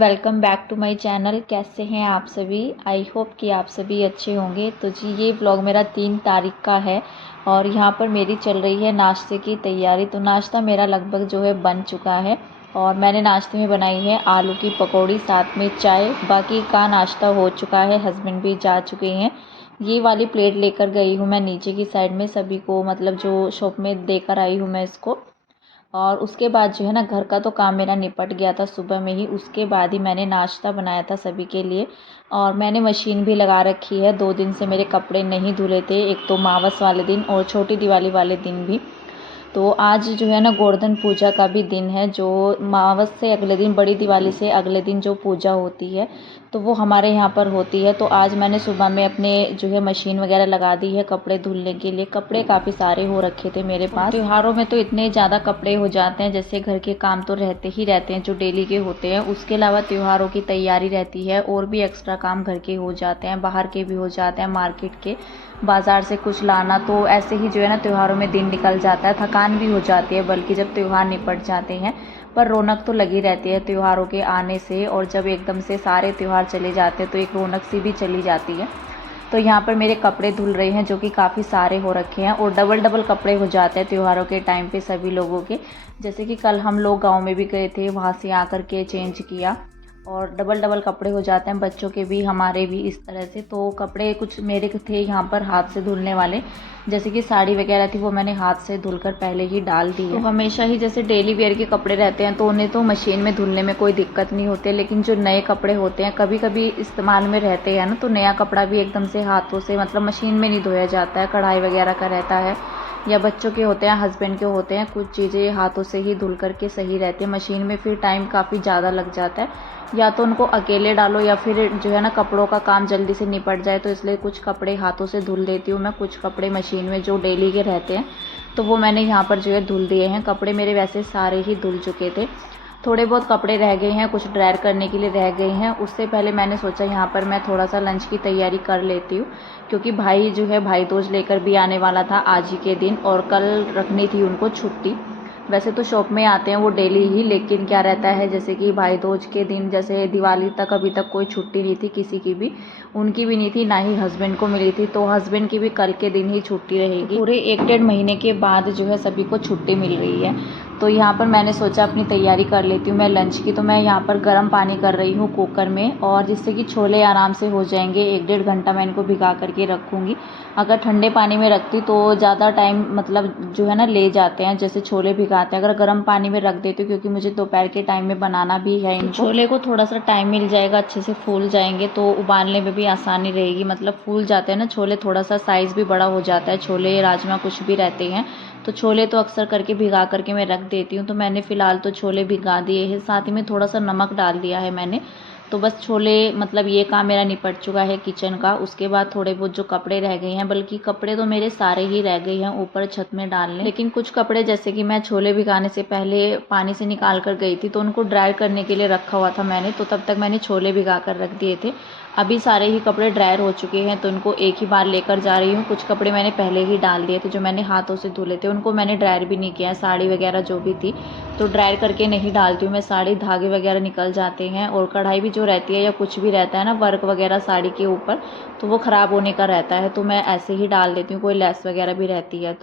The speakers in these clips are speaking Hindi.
Welcome back to my channel. कैसे हैं आप सभी? आई होप कि आप सभी अच्छे होंगे। तो जी ये व्लॉग मेरा 3 तारीख का है और यहाँ पर मेरी चल रही है नाश्ते की तैयारी। तो नाश्ता मेरा लगभग जो है बन चुका है और मैंने नाश्ते में बनाई है आलू की पकौड़ी, साथ में चाय। बाकी का नाश्ता हो चुका है, हस्बैंड भी जा चुके हैं। ये वाली प्लेट लेकर गई हूँ मैं नीचे की साइड में सभी को, मतलब जो शॉप में देकर आई हूँ मैं इसको। और उसके बाद जो है ना, घर का तो काम मेरा निपट गया था सुबह में ही। उसके बाद ही मैंने नाश्ता बनाया था सभी के लिए। और मैंने मशीन भी लगा रखी है। 2 दिन से मेरे कपड़े नहीं धुले थे, एक तो मावस वाले दिन और छोटी दिवाली वाले दिन भी। तो आज जो है ना, गोवर्धन पूजा का भी दिन है। जो मावस से अगले दिन, बड़ी दिवाली से अगले दिन जो पूजा होती है तो वो हमारे यहाँ पर होती है। तो आज मैंने सुबह में अपने जो है मशीन वगैरह लगा दी है कपड़े धुलने के लिए। कपड़े काफ़ी सारे हो रखे थे मेरे पास। त्योहारों में तो इतने ज़्यादा कपड़े हो जाते हैं, जैसे घर के काम तो रहते ही रहते हैं जो डेली के होते हैं, उसके अलावा त्योहारों की तैयारी रहती है और भी एक्स्ट्रा काम घर के हो जाते हैं, बाहर के भी हो जाते हैं, मार्केट के, बाज़ार से कुछ लाना। तो ऐसे ही जो है ना, त्योहारों में दिन निकल जाता है, थकान भी हो जाती है बल्कि जब त्योहार निपट जाते हैं। पर रौनक तो लगी रहती है त्योहारों के आने से, और जब एकदम से सारे त्यौहार चले जाते हैं तो एक रौनक सी भी चली जाती है। तो यहाँ पर मेरे कपड़े धुल रहे हैं जो कि काफ़ी सारे हो रखे हैं और डबल डबल कपड़े हो जाते हैं त्योहारों के टाइम पे सभी लोगों के। जैसे कि कल हम लोग गाँव में भी गए थे, वहाँ से आकर के चेंज किया और डबल डबल कपड़े हो जाते हैं, बच्चों के भी हमारे भी इस तरह से। तो कपड़े कुछ मेरे थे यहाँ पर हाथ से धुलने वाले, जैसे कि साड़ी वगैरह थी वो मैंने हाथ से धुलकर पहले ही डाल दी है। तो हमेशा ही जैसे डेली वेयर के कपड़े रहते हैं तो उन्हें तो मशीन में धुलने में कोई दिक्कत नहीं होती, लेकिन जो नए कपड़े होते हैं कभी कभी इस्तेमाल में रहते हैं ना, तो नया कपड़ा भी एकदम से हाथों से, मतलब मशीन में नहीं धोया जाता है, कढ़ाई वगैरह का रहता है, या बच्चों के होते हैं, हस्बैंड के होते हैं, कुछ चीज़ें हाथों से ही धुल करके सही रहती है। मशीन में फिर टाइम काफ़ी ज़्यादा लग जाता है, या तो उनको अकेले डालो या फिर जो है ना कपड़ों का काम जल्दी से निपट जाए। तो इसलिए कुछ कपड़े हाथों से धुल देती हूँ मैं, कुछ कपड़े मशीन में जो डेली के रहते हैं तो वो मैंने यहाँ पर जो है धुल दिए हैं। कपड़े मेरे वैसे सारे ही धुल चुके थे, थोड़े बहुत कपड़े रह गए हैं, कुछ ड्रायर करने के लिए रह गए हैं। उससे पहले मैंने सोचा यहाँ पर मैं थोड़ा सा लंच की तैयारी कर लेती हूँ, क्योंकि भाई जो है भाई दूज लेकर भी आने वाला था आज ही के दिन, और कल रखनी थी उनको छुट्टी। वैसे तो शॉप में आते हैं वो डेली ही, लेकिन क्या रहता है जैसे कि भाई दूज के दिन, जैसे दिवाली तक अभी तक कोई छुट्टी नहीं थी किसी की भी, उनकी भी नहीं थी, ना ही हस्बैंड को मिली थी। तो हस्बैंड की भी कल के दिन ही छुट्टी रहेगी। पूरे 1-1.5 महीने के बाद जो है सभी को छुट्टी मिल रही है। तो यहाँ पर मैंने सोचा अपनी तैयारी कर लेती हूँ मैं लंच की। तो मैं यहाँ पर गर्म पानी कर रही हूँ कुकर में, और जिससे कि छोले आराम से हो जाएंगे। 1-1.5 घंटा मैं इनको भिगा करके रखूँगी। अगर ठंडे पानी में रखती तो ज़्यादा टाइम मतलब जो है ना ले जाते हैं, जैसे छोले भिगाते हैं। अगर गर्म पानी में रख देती हूँ, क्योंकि मुझे दोपहर के टाइम में बनाना भी है इनको, छोले को थोड़ा सा टाइम मिल जाएगा, अच्छे से फूल जाएंगे तो उबालने में भी आसानी रहेगी। मतलब फूल जाते हैं ना छोले, थोड़ा सा साइज़ भी बड़ा हो जाता है, छोले राजमा कुछ भी रहते हैं। तो छोले तो अक्सर करके भिगा करके मैं रख देती हूँ। तो मैंने फ़िलहाल तो छोले भिगा दिए हैं, साथ ही में थोड़ा सा नमक डाल दिया है मैंने। तो बस छोले, मतलब ये काम मेरा निपट चुका है किचन का। उसके बाद थोड़े बहुत जो कपड़े रह गए हैं, बल्कि कपड़े तो मेरे सारे ही रह गए हैं ऊपर छत में डालने, लेकिन कुछ कपड़े जैसे कि मैं छोले भिगाने से पहले पानी से निकाल कर गई थी तो उनको ड्राई करने के लिए रखा हुआ था मैंने, तो तब तक मैंने छोले भिगा कर रख दिए थे। अभी सारे ही कपड़े ड्रायर हो चुके हैं तो उनको एक ही बार लेकर जा रही हूँ। कुछ कपड़े मैंने पहले ही डाल दिए थे जो मैंने हाथों से धुले थे, उनको मैंने ड्रायर भी नहीं किया। साड़ी वगैरह जो भी थी तो ड्रायर करके नहीं डालती हूँ मैं, साड़ी धागे वगैरह निकल जाते हैं, और कढ़ाई भी जो रहती है या कुछ भी रहता है ना वर्क वगैरह साड़ी के ऊपर, तो वो ख़राब होने का रहता है, तो मैं ऐसे ही डाल देती हूँ, कोई लेस वगैरह भी रहती है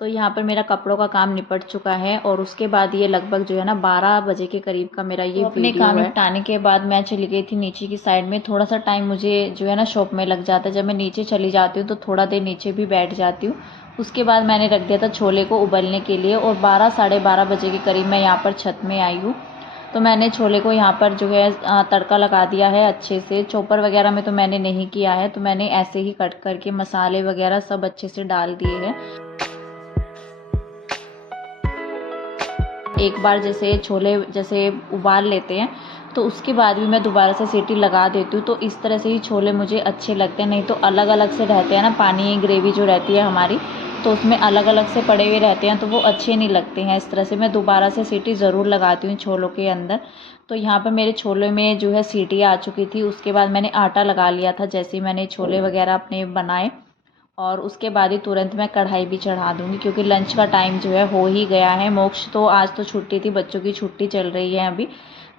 तो यहाँ पर मेरा कपड़ों का काम निपट चुका है। और उसके बाद ये लगभग जो है ना 12 बजे के करीब का मेरा ये अपने काम निपटाने के बाद मैं चली गई थी नीचे की साइड में। थोड़ा सा टाइम मुझे जो है ना शॉप में लग जाता है, जब मैं नीचे चली जाती हूँ तो थोड़ा देर नीचे भी बैठ जाती हूँ। उसके बाद मैंने रख दिया था छोले को उबलने के लिए, और 12 साढ़े 12 बजे के करीब मैं यहाँ पर छत में आई हूँ। तो मैंने छोले को यहाँ पर जो है तड़का लगा दिया है अच्छे से। चॉपर वगैरह में तो मैंने नहीं किया है, तो मैंने ऐसे ही कट करके मसाले वगैरह सब अच्छे से डाल दिए हैं। एक बार जैसे छोले जैसे उबाल लेते हैं तो उसके बाद भी मैं दोबारा से सीटी लगा देती हूँ। तो इस तरह से ही छोले मुझे अच्छे लगते हैं, नहीं तो अलग अलग से रहते हैं ना, पानी ग्रेवी जो रहती है हमारी तो उसमें अलग अलग से पड़े हुए रहते हैं तो वो अच्छे नहीं लगते हैं। इस तरह से मैं दोबारा से सीटी ज़रूर लगाती हूँ छोलों के अंदर। तो यहाँ पर मेरे छोले में जो है सीटी आ चुकी थी। उसके बाद मैंने आटा लगा लिया था जैसे ही मैंने छोले वगैरह अपने बनाए, और उसके बाद ही तुरंत मैं कढ़ाई भी चढ़ा दूँगी, क्योंकि लंच का टाइम जो है हो ही गया है। मोक्ष तो आज तो छुट्टी थी, बच्चों की छुट्टी चल रही है अभी,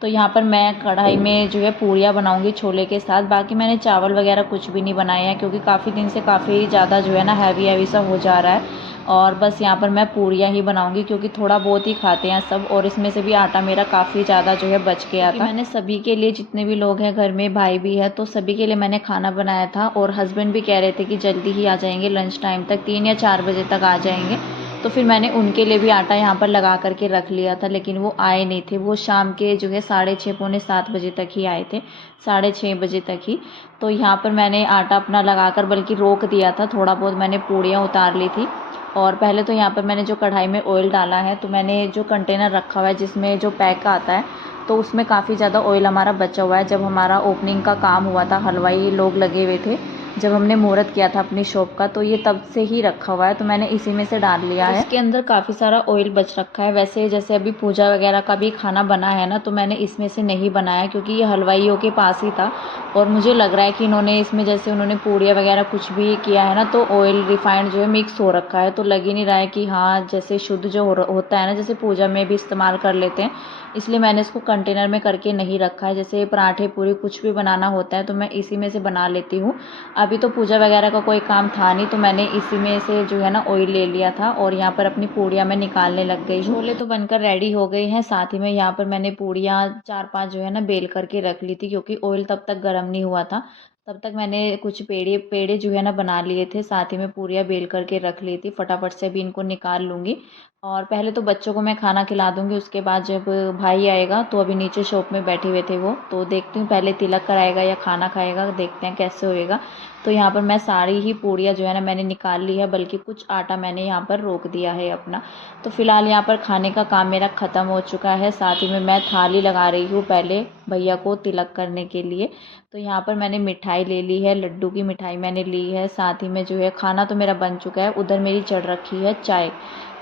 तो यहाँ पर मैं कढ़ाई में जो है पूरियाँ बनाऊँगी छोले के साथ। बाकी मैंने चावल वगैरह कुछ भी नहीं बनाए हैं, क्योंकि काफ़ी दिन से काफ़ी ज़्यादा जो है ना हैवी सा हो जा रहा है। और बस यहाँ पर मैं पूरियाँ ही बनाऊँगी, क्योंकि थोड़ा बहुत ही खाते हैं सब, और इसमें से भी आटा मेरा काफ़ी ज़्यादा जो है बच गया था। मैंने सभी के लिए, जितने भी लोग हैं घर में, भाई भी है, तो सभी के लिए मैंने खाना बनाया था। और हस्बैंड भी कह रहे थे कि जल्दी ही आ जाएंगे, लंच टाइम तक 3 या 4 बजे तक आ जाएंगे। तो फिर मैंने उनके लिए भी आटा यहाँ पर लगा करके रख लिया था, लेकिन वो आए नहीं थे। वो शाम के जो है 6:30 पौने 7 बजे तक ही आए थे, 6:30 बजे तक ही। तो यहाँ पर मैंने आटा अपना लगाकर बल्कि रोक दिया था, थोड़ा बहुत मैंने पूड़ियाँ उतार ली थी। और पहले तो यहाँ पर मैंने जो कढ़ाई में ऑयल डाला है, तो मैंने जो कंटेनर रखा हुआ है जिसमें जो पैक आता है, तो उसमें काफ़ी ज़्यादा ऑयल हमारा बचा हुआ है। जब हमारा ओपनिंग का काम हुआ था, हलवाई लोग लगे हुए थे, जब हमने मुहूर्त किया था अपनी शॉप का, तो ये तब से ही रखा हुआ है, तो मैंने इसी में से डाल लिया है। इसके अंदर काफ़ी सारा ऑयल बच रखा है। वैसे जैसे अभी पूजा वगैरह का भी खाना बना है ना, तो मैंने इसमें से नहीं बनाया, क्योंकि ये हलवाइयों के पास ही था। और मुझे लग रहा है कि इन्होंने इसमें, जैसे उन्होंने पूड़ियाँ वगैरह कुछ भी किया है ना, तो ऑयल रिफाइंड जो है मिक्स हो रखा है। तो लग ही नहीं रहा है कि हाँ जैसे शुद्ध जो होता है ना, जैसे पूजा में भी इस्तेमाल कर लेते हैं, इसलिए मैंने इसको कंटेनर में करके नहीं रखा है। जैसे पराठे पूरी कुछ भी बनाना होता है तो मैं इसी में से बना लेती हूँ। अभी तो पूजा वगैरह का कोई काम था नहीं, तो मैंने इसी में से जो है ना ऑयल ले लिया था, और यहाँ पर अपनी पूड़ियाँ मैं निकालने लग गई हूँ। छोले तो बनकर रेडी हो गई हैं, साथ ही में यहाँ पर मैंने पूड़ियाँ 4-5 जो है ना बेल करके रख ली थी, क्योंकि ऑयल तब तक गर्म नहीं हुआ था। तब तक मैंने कुछ पेड़े पेड़े जो है ना बना लिए थे, साथ ही में पूरियाँ बेल करके रख ली थी। फटाफट से भी इनको निकाल लूँगी, और पहले तो बच्चों को मैं खाना खिला दूँगी। उसके बाद जब भाई आएगा, तो अभी नीचे शॉप में बैठे हुए थे वो, तो देखती हूँ पहले तिलक कराएगा या खाना खाएगा, देखते हैं कैसे होएगा। तो यहाँ पर मैं सारी ही पूड़ियाँ जो है ना मैंने निकाल ली है, बल्कि कुछ आटा मैंने यहाँ पर रोक दिया है अपना। तो फिलहाल यहाँ पर खाने का काम मेरा ख़त्म हो चुका है। साथ ही में मैं थाली लगा रही हूँ पहले भैया को तिलक करने के लिए। तो यहाँ पर मैंने मिठाई ले ली है, लड्डू की मिठाई मैंने ली है। साथ ही में जो है खाना तो मेरा बन चुका है, उधर मेरी चढ़ रखी है चाय।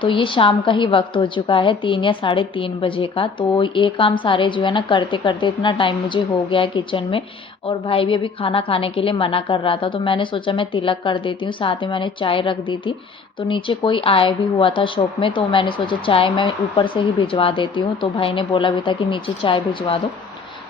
तो ये शाम का ही वक्त हो चुका है, 3 या 3:30 बजे का। तो ये काम सारे जो है ना करते करते इतना टाइम मुझे हो गया है किचन में, और भाई भी अभी खाना खाने के लिए मना कर रहा था, तो मैंने सोचा मैं तिलक कर देती हूँ। साथ में मैंने चाय रख दी थी, तो नीचे कोई आया भी हुआ था शॉप में, तो मैंने सोचा चाय मैं ऊपर से ही भिजवा देती हूँ। तो भाई ने बोला भी था कि नीचे चाय भिजवा दो।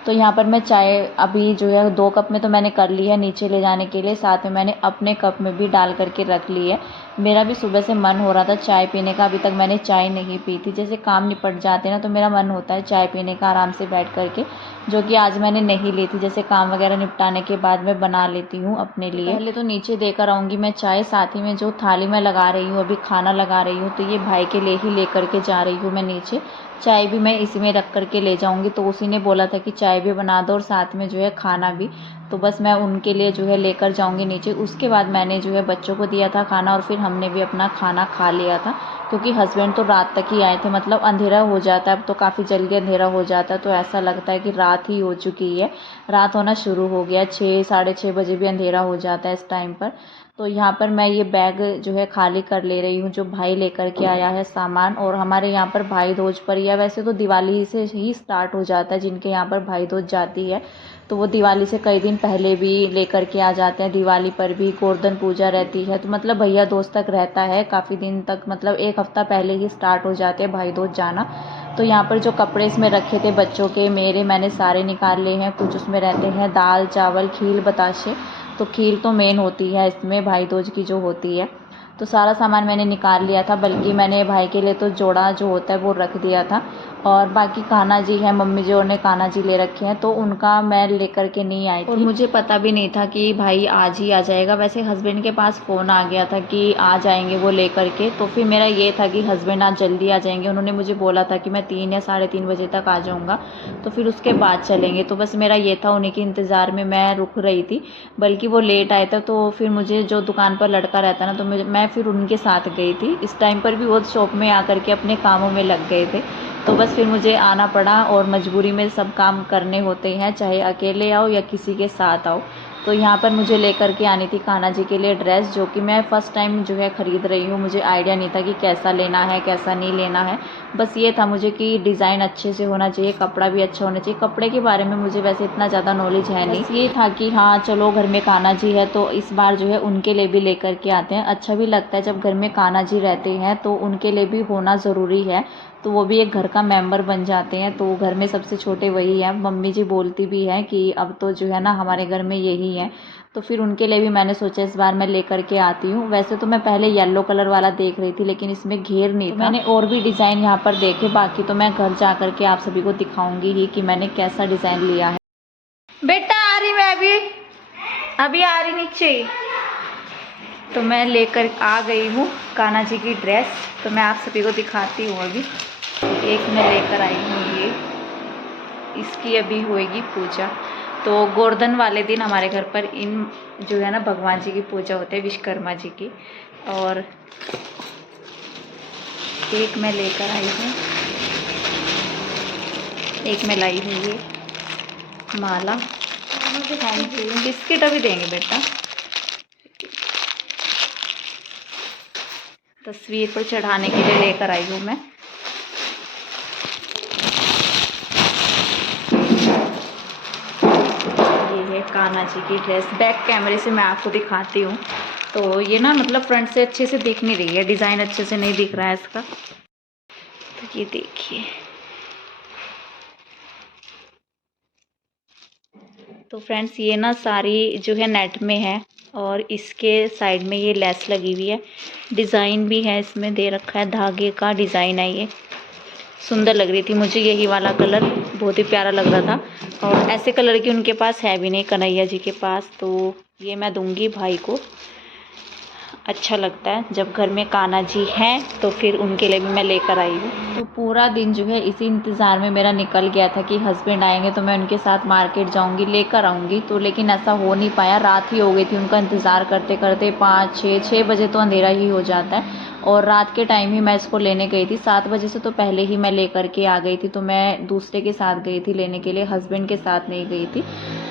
तो यहाँ पर मैं चाय अभी जो है 2 कप में तो मैंने कर ली है नीचे ले जाने के लिए, साथ में मैंने अपने कप में भी डाल करके रख ली है। मेरा भी सुबह से मन हो रहा था चाय पीने का, अभी तक मैंने चाय नहीं पी थी। जैसे काम निपट जाते ना, तो मेरा मन होता है चाय पीने का आराम से बैठ करके, जो कि आज मैंने नहीं ली थी। जैसे काम वगैरह निपटाने के बाद मैं बना लेती हूँ अपने लिए। पहले तो नीचे देकर आऊँगी मैं चाय, साथ ही में जो थाली में लगा रही हूँ, अभी खाना लगा रही हूँ, तो ये भाई के लिए ही ले करके जा रही हूँ मैं नीचे। चाय भी मैं इसी में रख करके ले जाऊँगी, तो उसी ने बोला था कि चाय भी बना दो और साथ में जो है खाना भी। तो बस मैं उनके लिए जो है लेकर जाऊँगी नीचे। उसके बाद मैंने जो है बच्चों को दिया था खाना, और फिर हमने भी अपना खाना खा लिया था, क्योंकि हस्बैंड तो रात तक ही आए थे। मतलब अंधेरा हो जाता है अब तो, काफ़ी जल्दी अंधेरा हो जाता है, तो ऐसा लगता है कि रात ही हो चुकी है, रात होना शुरू हो गया। 6 6:30 बजे भी अंधेरा हो जाता है इस टाइम पर। तो यहाँ पर मैं ये बैग जो है खाली कर ले रही हूँ, जो भाई लेकर के आया है सामान। और हमारे यहाँ पर भाई दूज पर, या वैसे तो दिवाली से ही स्टार्ट हो जाता है, जिनके यहाँ पर भाई दूज जाती है, तो वो दिवाली से कई दिन पहले भी लेकर के आ जाते हैं। दिवाली पर भी गोवर्धन पूजा रहती है, तो मतलब भैया दूज तक रहता है काफ़ी दिन तक, मतलब 1 हफ्ता पहले ही स्टार्ट हो जाते हैं भाई दूज जाना। तो यहाँ पर जो कपड़े इसमें रखे थे बच्चों के, मेरे मैंने सारे निकाल लिए हैं। कुछ उसमें रहते हैं दाल चावल खीर बताशे, तो खीर तो मेन होती है इसमें भाई दूज की जो होती है। तो सारा सामान मैंने निकाल लिया था, बल्कि मैंने भाई के लिए तो जोड़ा जो होता है वो रख दिया था। और बाकी कान्हा जी हैं, मम्मी जी ने कान्हा जी ले रखे हैं, तो उनका मैं लेकर के नहीं आई थी, और मुझे पता भी नहीं था कि भाई आज ही आ जाएगा। वैसे हस्बैंड के पास फ़ोन आ गया था कि आ जाएंगे वो लेकर के, तो फिर मेरा ये था कि हस्बैंड आज जल्दी आ जाएंगे। उन्होंने मुझे बोला था कि मैं 3 या 3:30 बजे तक आ जाऊँगा, तो फिर उसके बाद चलेंगे। तो बस मेरा ये था, उन्हीं के इंतज़ार में मैं रुक रही थी। बल्कि वो लेट आए थे, तो फिर मुझे जो दुकान पर लड़का रहता ना, तो मैं फिर उनके साथ गई थी। इस टाइम पर भी वो शॉप में आकर के अपने कामों में लग गए थे, तो बस फिर मुझे आना पड़ा। और मजबूरी में सब काम करने होते हैं, चाहे अकेले आओ या किसी के साथ आओ। तो यहाँ पर मुझे लेकर के आनी थी कान्हा जी के लिए ड्रेस, जो कि मैं फ़र्स्ट टाइम जो है ख़रीद रही हूँ। मुझे आइडिया नहीं था कि कैसा लेना है कैसा नहीं लेना है। बस ये था मुझे कि डिज़ाइन अच्छे से होना चाहिए, कपड़ा भी अच्छा होना चाहिए। कपड़े के बारे में मुझे वैसे इतना ज़्यादा नॉलेज है नहीं, बस ये था कि हाँ चलो घर में कान्हा जी है, तो इस बार जो है उनके लिए भी लेकर के आते हैं। अच्छा भी लगता है जब घर में कान्हा जी रहते हैं, तो उनके लिए भी होना ज़रूरी है। तो वो भी एक घर का मेंबर बन जाते हैं। तो घर में सबसे छोटे वही हैं। मम्मी जी बोलती भी हैं कि अब तो जो है ना हमारे घर में यही है। तो फिर उनके लिए भी मैंने सोचा इस बार मैं लेकर के आती हूँ। वैसे तो मैं पहले येलो कलर वाला देख रही थी, लेकिन इसमें घेर नहीं था। मैंने और भी डिज़ाइन यहाँ पर देखे, बाकी तो मैं घर जा कर के आप सभी को दिखाऊंगी ही कि मैंने कैसा डिज़ाइन लिया है। बेटा आ रही मैं अभी आ रही नीचे। तो मैं लेकर आ गई हूँ कान्हा जी की ड्रेस। तो मैं आप सभी को दिखाती हूँ। अभी एक मैं लेकर आई हूँ ये, इसकी अभी होएगी पूजा। तो गोवर्धन वाले दिन हमारे घर पर इन जो है ना भगवान जी की पूजा होती है, विश्वकर्मा जी की। और एक मैं लेकर आई हूँ, एक मैं लाई हूँ ये माला। Thank you. बिस्किट अभी देंगे बेटा। तस्वीर पर चढ़ाने के लिए लेकर आई हूँ मैं। ये है कान्हा जी की ड्रेस। बैक कैमरे से मैं आपको दिखाती हूँ। तो ये ना मतलब फ्रंट से अच्छे से दिख नहीं रही है, डिज़ाइन अच्छे से नहीं दिख रहा है इसका। तो ये देखिए। तो फ्रेंड्स ये ना सारी जो है नेट में है और इसके साइड में ये लेस लगी हुई है। डिज़ाइन भी है इसमें दे रखा है, धागे का डिज़ाइन है ये। सुंदर लग रही थी मुझे यही वाला कलर, बहुत ही प्यारा लग रहा था। और ऐसे कलर की उनके पास है भी नहीं कन्हैया जी के पास। तो ये मैं दूंगी भाई को। अच्छा लगता है जब घर में कान्हा जी हैं, तो फिर उनके लिए भी मैं लेकर आई हूँ। तो पूरा दिन जो है इसी इंतज़ार में मेरा निकल गया था कि हस्बैंड आएंगे तो मैं उनके साथ मार्केट जाऊँगी, लेकर आऊँगी। तो लेकिन ऐसा हो नहीं पाया, रात ही हो गई थी उनका इंतज़ार करते करते। 5-6 बजे तो अंधेरा ही हो जाता है। और रात के टाइम ही मैं इसको लेने गई थी। 7 बजे से तो पहले ही मैं लेकर के आ गई थी। तो मैं दूसरे के साथ गई थी लेने के लिए, हस्बैंड के साथ नहीं गई थी।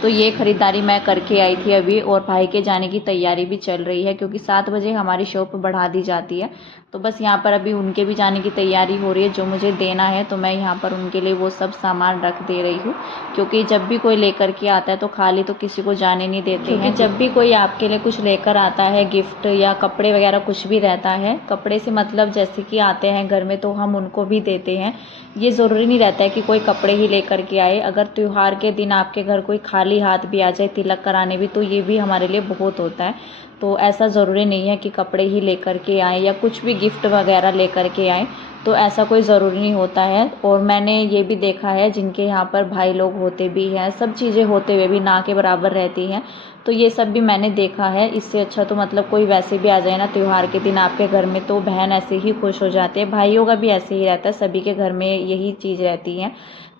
तो ये ख़रीदारी मैं करके आई थी अभी। और भाई के जाने की तैयारी भी चल रही है, क्योंकि 7 बजे हमारी शॉप बढ़ा दी जाती है। तो बस यहाँ पर अभी उनके भी जाने की तैयारी हो रही है। जो मुझे देना है तो मैं यहाँ पर उनके लिए वो सब सामान रख दे रही हूँ, क्योंकि जब भी कोई लेकर के आता है तो खाली तो किसी को जाने नहीं देते हैं। जब भी कोई आपके लिए कुछ लेकर आता है, गिफ्ट या कपड़े वगैरह कुछ भी रहता है, कपड़े से मतलब जैसे कि आते हैं घर में तो हम उनको भी देते हैं। ये ज़रूरी नहीं रहता है कि कोई कपड़े ही लेकर के आए। अगर त्यौहार के दिन आपके घर कोई खाली हाथ भी आ जाए तिलक कराने भी, तो ये भी हमारे लिए बहुत होता है। तो ऐसा ज़रूरी नहीं है कि कपड़े ही लेकर के आए या कुछ भी गिफ्ट वगैरह लेकर के आए, तो ऐसा कोई ज़रूरी नहीं होता है। और मैंने ये भी देखा है जिनके यहाँ पर भाई लोग होते भी हैं, सब चीज़ें होते हुए भी ना के बराबर रहती हैं। तो ये सब भी मैंने देखा है। इससे अच्छा तो मतलब कोई वैसे भी आ जाए ना त्यौहार के दिन आपके घर में, तो बहन ऐसे ही खुश हो जाती है। भाइयों का भी ऐसे ही रहता है, सभी के घर में यही चीज़ रहती है।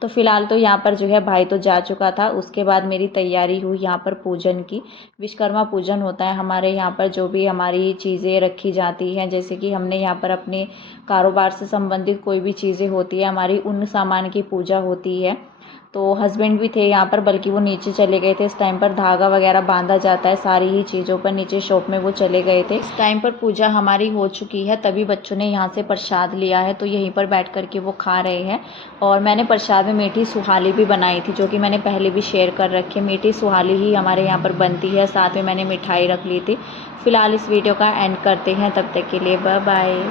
तो फिलहाल तो यहाँ पर जो है भाई तो जा चुका था। उसके बाद मेरी तैयारी हुई यहाँ पर पूजन की। विश्वकर्मा पूजन होता है हमारे यहाँ पर। जो भी हमारी चीज़ें रखी जाती हैं, जैसे कि हमने यहाँ पर अपने कारोबार से संबंधित कोई भी चीज़ें होती है हमारी, उन सामान की पूजा होती है। तो हस्बैंड भी थे यहाँ पर, बल्कि वो नीचे चले गए थे। इस टाइम पर धागा वगैरह बांधा जाता है सारी ही चीज़ों पर, नीचे शॉप में वो चले गए थे। इस टाइम पर पूजा हमारी हो चुकी है, तभी बच्चों ने यहाँ से प्रसाद लिया है। तो यहीं पर बैठ कर के वो खा रहे हैं। और मैंने प्रसाद में मीठी सुहाली भी बनाई थी, जो कि मैंने पहले भी शेयर कर रखी है। मीठी सुहाली ही हमारे यहाँ पर बनती है, साथ में मैंने मिठाई रख ली थी। फिलहाल इस वीडियो का एंड करते हैं, तब तक के लिए बाय बाय।